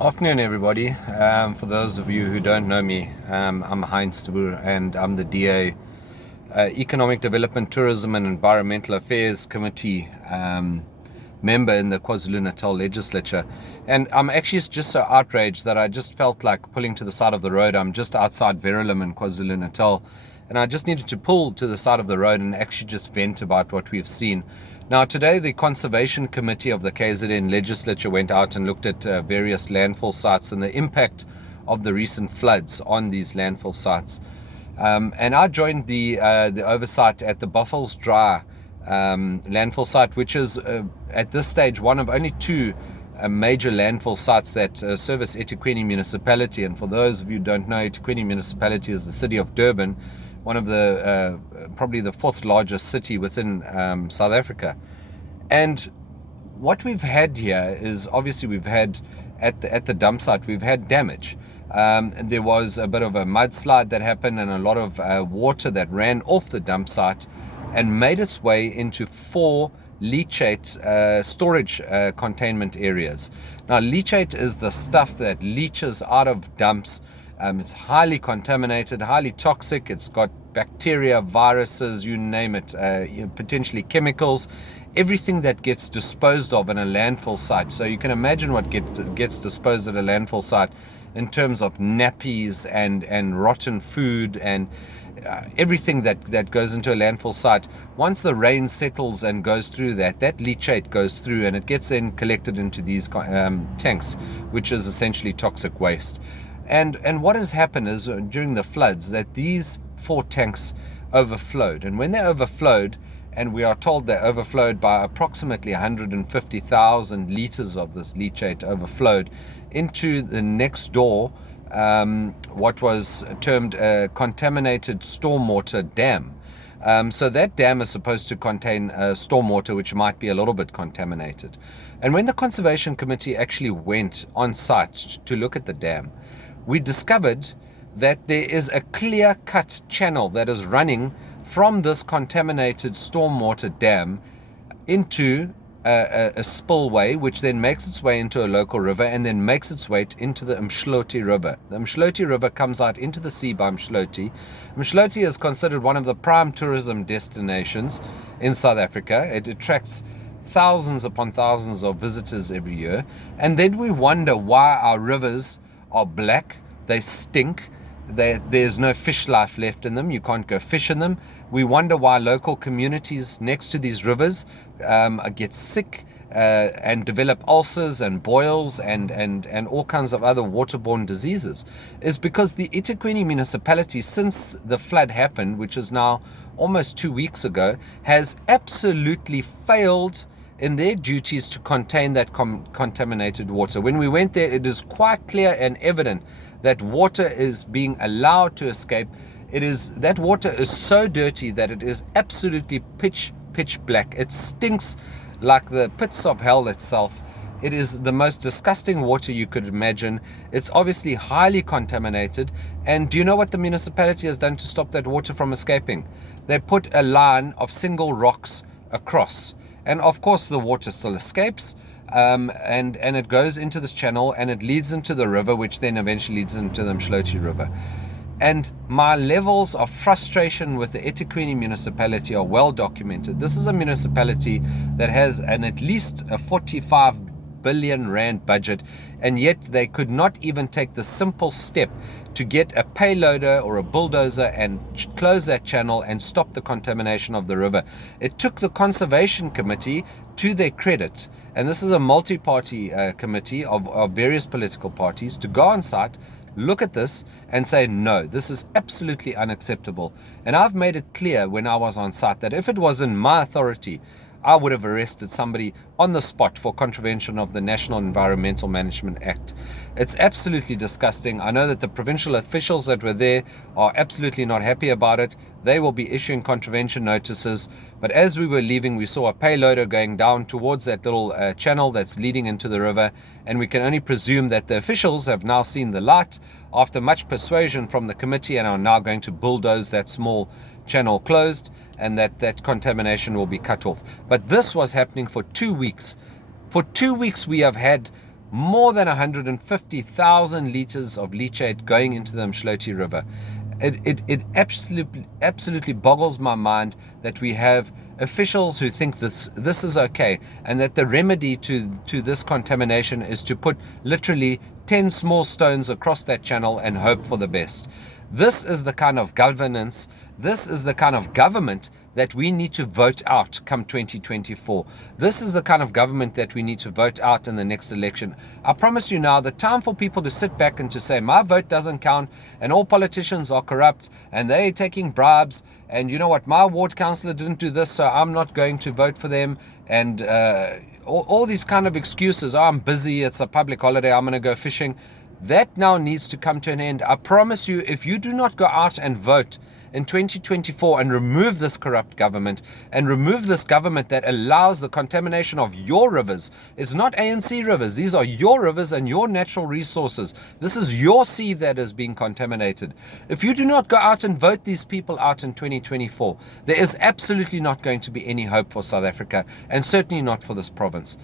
Afternoon, everybody. For those of you who don't know me, I'm Heinz Tabur, and I'm the DA, Economic Development, Tourism and Environmental Affairs Committee member in the KwaZulu-Natal legislature. And I'm actually just so outraged that I just felt like pulling to the side of the road. I'm just outside Verulam in KwaZulu-Natal, and I just needed to pull to the side of the road and actually just vent about what we've seen. Now, today, the Conservation Committee of the KZN legislature went out and looked at various landfill sites and the impact of the recent floods on these landfill sites. And I joined the oversight at the Buffels Dry landfill site, which is at this stage one of only two major landfill sites that service eThekwini municipality. And for those of you who don't know, eThekwini municipality is the city of Durban, one of the probably the fourth largest city within South Africa. And what we've had here is obviously we've had at the dump site, we've had damage. And there was a bit of a mudslide that happened and a lot of water that ran off the dump site and made its way into four leachate storage containment areas. Now, leachate is the stuff that leaches out of dumps. It's highly contaminated, highly toxic. It's got bacteria, viruses, you name it, potentially chemicals, everything that gets disposed of in a landfill site. So you can imagine what gets disposed at a landfill site in terms of nappies and rotten food and everything that goes into a landfill site. Once the rain settles and goes through that leachate goes through and it gets then collected into these tanks, which is essentially toxic waste. And what has happened is during the floods that these four tanks overflowed. And when they overflowed, and we are told they overflowed by approximately 150,000 liters of this leachate overflowed into the next door, what was termed a contaminated stormwater dam. So that dam is supposed to contain stormwater which might be a little bit contaminated. And when the Conservation Committee actually went on site to look at the dam, we discovered that there is a clear-cut channel that is running from this contaminated stormwater dam into a spillway, which then makes its way into a local river and then makes its way into the Mshloti River. The Mshloti River comes out into the sea by Mshloti. Mshloti is considered one of the prime tourism destinations in South Africa. It attracts thousands upon thousands of visitors every year. And then we wonder why our rivers are black, they stink, there's no fish life left in them, you can't go fish in them. We wonder why local communities next to these rivers get sick and develop ulcers and boils and all kinds of other waterborne diseases. Is because the eThekwini municipality, since the flood happened, which is now almost 2 weeks ago, has absolutely failed in their duties to contain that contaminated water. When we went there, it is quite clear and evident that water is being allowed to escape. That water is so dirty that it is absolutely pitch black. It stinks like the pits of hell itself. It is the most disgusting water you could imagine. It's obviously highly contaminated. And do you know what the municipality has done to stop that water from escaping? They put a line of single rocks across. And of course the water still escapes, and it goes into this channel and it leads into the river, which then eventually leads into the Mshloti River. And my levels of frustration with the eThekwini municipality are well documented. This is a municipality that has at least a 45 billion rand budget, and yet they could not even take the simple step to get a payloader or a bulldozer and close that channel and stop the contamination of the river. It took the Conservation Committee, to their credit, and this is a multi-party committee of various political parties, to go on site, look at this and say, no, this is absolutely unacceptable. And I've made it clear when I was on site that if it was in my authority, I would have arrested somebody on the spot for contravention of the National Environmental Management Act. It's absolutely disgusting. I know that the provincial officials that were there are absolutely not happy about it. They will be issuing contravention notices. But as we were leaving, we saw a payloader going down towards that little channel that's leading into the river. And we can only presume that the officials have now seen the light after much persuasion from the committee and are now going to bulldoze that small channel closed, and that contamination will be cut off. But this was happening for 2 weeks. For 2 weeks we have had more than 150,000 liters of leachate going into the Mshloti River. It absolutely boggles my mind that we have officials who think this is okay, and that the remedy to this contamination is to put literally 10 small stones across that channel and hope for the best. This is the kind of governance, this is the kind of government that we need to vote out come 2024. This is the kind of government that we need to vote out in the next election. I promise you now, the time for people to sit back and to say, my vote doesn't count, and all politicians are corrupt, and they're taking bribes, and you know what, my ward councillor didn't do this, so I'm not going to vote for them, and all these kind of excuses, I'm busy, it's a public holiday, I'm going to go fishing. That now needs to come to an end. I promise you, if you do not go out and vote in 2024 and remove this corrupt government and remove this government that allows the contamination of your rivers, it's not ANC rivers, these are your rivers and your natural resources. This is your sea that is being contaminated. If you do not go out and vote these people out in 2024, there is absolutely not going to be any hope for South Africa, and certainly not for this province.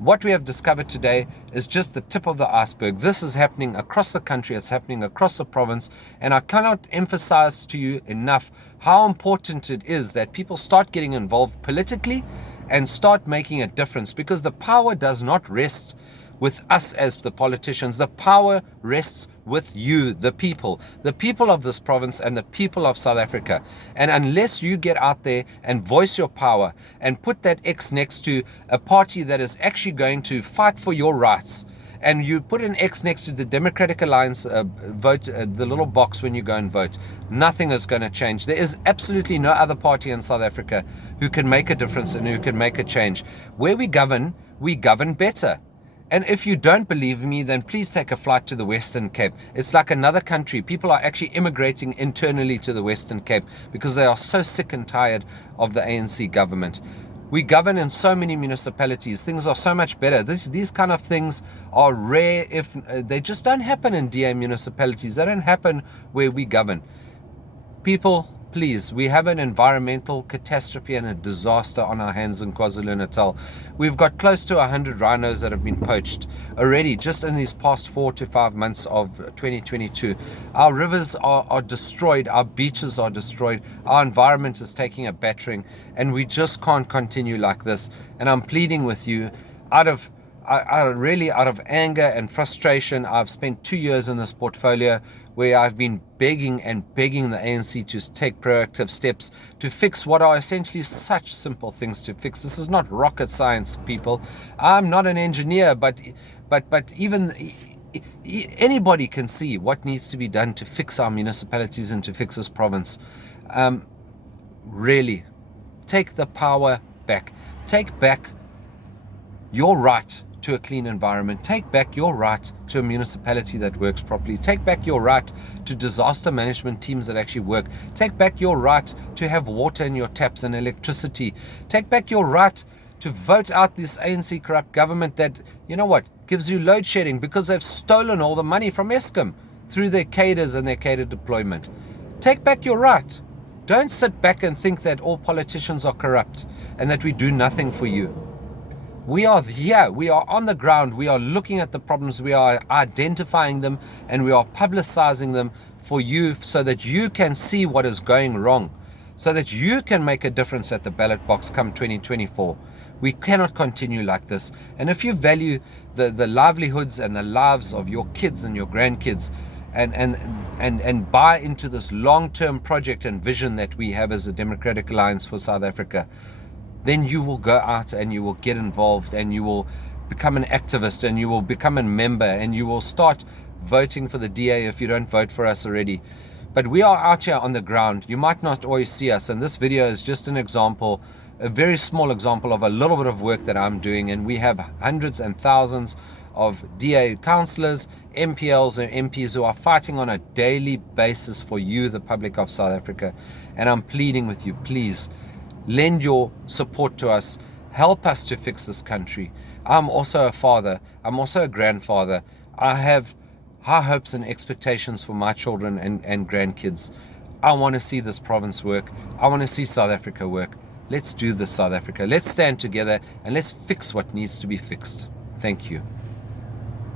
What we have discovered today is just the tip of the iceberg. This is happening across the country, it's happening across the province, and I cannot emphasize to you enough how important it is that people start getting involved politically and start making a difference, because the power does not rest with us as the politicians. The power rests with you, the people of this province and the people of South Africa. And unless you get out there and voice your power and put that X next to a party that is actually going to fight for your rights, and you put an X next to the Democratic Alliance vote, the little box when you go and vote, nothing is going to change. There is absolutely no other party in South Africa who can make a difference and who can make a change. Where we govern better. And if you don't believe me, then please take a flight to the Western Cape. It's like another country. People are actually immigrating internally to the Western Cape because they are so sick and tired of the ANC government. We govern in so many municipalities. Things are so much better. These kind of things are rare. If they just don't happen in DA municipalities. They don't happen where we govern. People, please, we have an environmental catastrophe and a disaster on our hands in KwaZulu-Natal. We've got close to 100 rhinos that have been poached already just in these past 4 to 5 months of 2022. Our rivers are destroyed, our beaches are destroyed, our environment is taking a battering, and we just can't continue like this. And I'm pleading with you, out of anger and frustration. I've spent 2 years in this portfolio where I've been begging the ANC to take proactive steps to fix what are essentially such simple things to fix. This is not rocket science, people. I'm not an engineer, but even anybody can see what needs to be done to fix our municipalities and to fix this province. Really, take the power back. Take back your right to a clean environment. Take back your right to a municipality that works properly. Take back your right to disaster management teams that actually work. Take back your right to have water in your taps and electricity. Take back your right to vote out this ANC corrupt government that, you know what, gives you load shedding because they've stolen all the money from Eskom through their cadres and their cadre deployment. Take back your right. Don't sit back and think that all politicians are corrupt and that we do nothing for you. We are here, we are on the ground, we are looking at the problems, we are identifying them, and we are publicizing them for you so that you can see what is going wrong, so that you can make a difference at the ballot box come 2024. We cannot continue like this. And if you value the livelihoods and the lives of your kids and your grandkids, and buy into this long-term project and vision that we have as a Democratic Alliance for South Africa, then you will go out and you will get involved and you will become an activist and you will become a member and you will start voting for the DA if you don't vote for us already. But we are out here on the ground. You might not always see us, and this video is just an example, a very small example of a little bit of work that I'm doing, and we have hundreds and thousands of DA councillors, MPLs and MPs who are fighting on a daily basis for you, the public of South Africa. And I'm pleading with you, please, lend your support to us. Help us to fix this country. I'm also a father. I'm also a grandfather. I have high hopes and expectations for my children and grandkids. I want to see this province work. I want to see South Africa work. Let's do this, South Africa. Let's stand together and let's fix what needs to be fixed. Thank you.